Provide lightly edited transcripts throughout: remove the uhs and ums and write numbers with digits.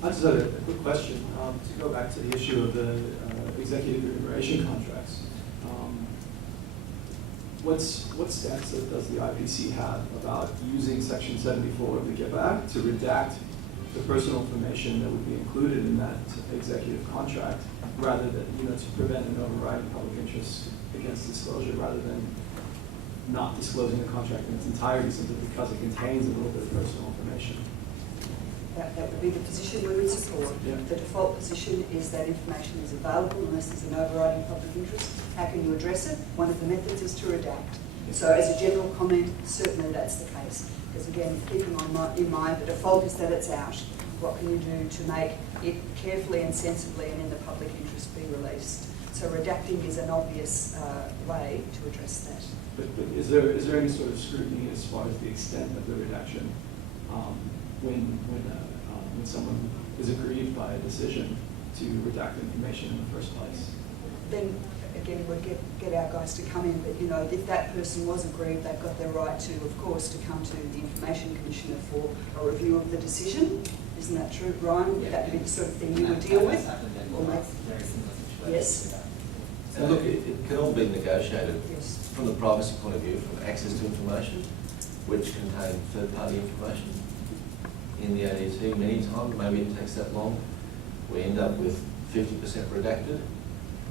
I just had a quick question to go back to the issue of the executive remuneration contracts. What stance does the IPC have about using Section 74 of the GIP Act to redact the personal information that would be included in that executive contract, rather than, to prevent an overriding public interest against disclosure, rather than not disclosing the contract in its entirety simply because it contains a little bit of personal information? That would be the position we would support. Yeah. The default position is that information is available unless there's an overriding public interest. How can you address it? One of the methods is to redact. So as a general comment, certainly that's the case. Because again, keeping in mind the default is that it's out. What can you do to make it carefully and sensibly and in the public interest be released? So redacting is an obvious way to address that. But is there any sort of scrutiny as far as the extent of the redaction when someone is aggrieved by a decision to redact information in the first place? Then again, we'll get our guys to come in, but if that person was aggrieved, they've got their right to, of course, to come to the Information Commissioner for a review of the decision. Isn't that true, Brian? Would that be the sort of thing you would deal with? Yes. And look, it can all be negotiated. Yes. From the privacy point of view, from access to information, which contain third-party information. In the ADT, many times, maybe it takes that long, we end up with 50% redacted,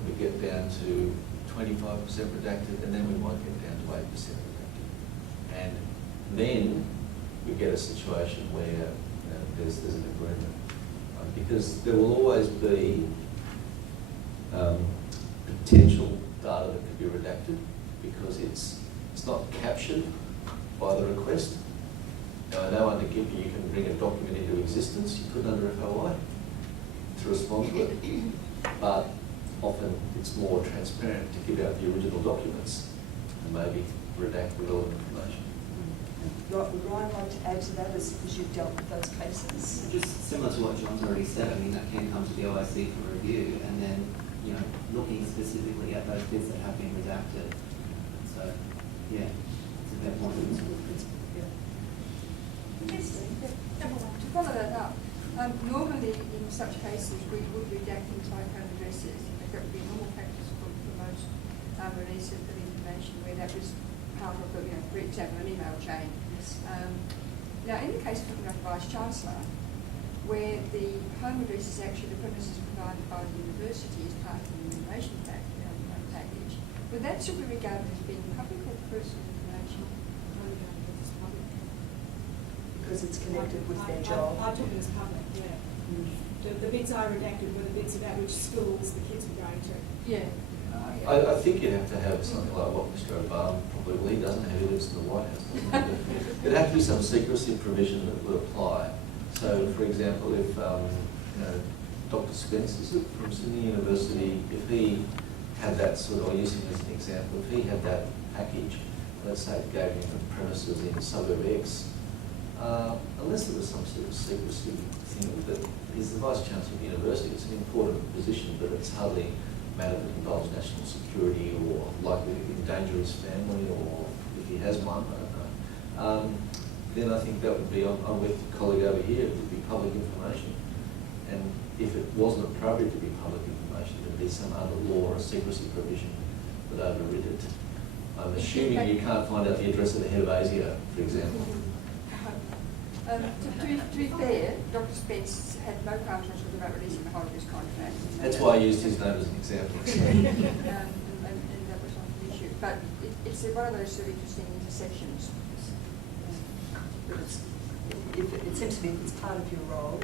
we get down to 25% redacted, and then we might get down to 8% redacted. And then we get a situation where there's an agreement. Because there will always be potential data that could be redacted because it's not captured by the request. Now, I know under GIP you can bring a document into existence, you could under FOI to respond to it, but often it's more transparent to give out the original documents and maybe redact the relevant information. Would Ryan like to add to that as you've dealt with those cases? Just similar to what John's already said, I mean, that can come to the OIC for review and then, looking specifically at those bits that have been redacted. So, yeah, it's a fair point. To follow that up, normally in such cases we would redact things like home addresses. That would be a normal practice for most releases of information where that was part of, for example, an email chain. Yes. Now, in the case of the Vice-Chancellor, where the home address is actually the premises provided by the university as part of the information package, would that still be regarded as being public or personal information? Because it's connected with their job. I took it as public, yeah. The bits I redacted were the bits about which schools the kids were going to. Yeah. I think you'd have to have something like what Mr. Obama probably, well, he doesn't have, he lives in the White House, doesn't he? There'd have to be some secrecy provision that would apply. So, for example, if Dr. Spencer from Sydney University, if he had that sort of, I'll use him as an example, if he had that package, let's say it gave him the premises in suburb X, unless there was some sort of secrecy thing, that he's the Vice-Chancellor of the university, it's an important position, but it's hardly a matter that involves national security or likely to endanger his family, or if he has one, I don't know. Then I think that would be, I'm with the colleague over here, it would be public information. And if it wasn't appropriate to be public information, there'd be some other law or secrecy provision that overrid it. I'm assuming you can't find out the address of the head of ASIO, for example. To be fair, Dr. Spence had no qualms about releasing the whole of his contract. That's why I used his name as an example. and that was not an issue. But it's one of those sort of interesting intersections. It seems to me it's part of your role.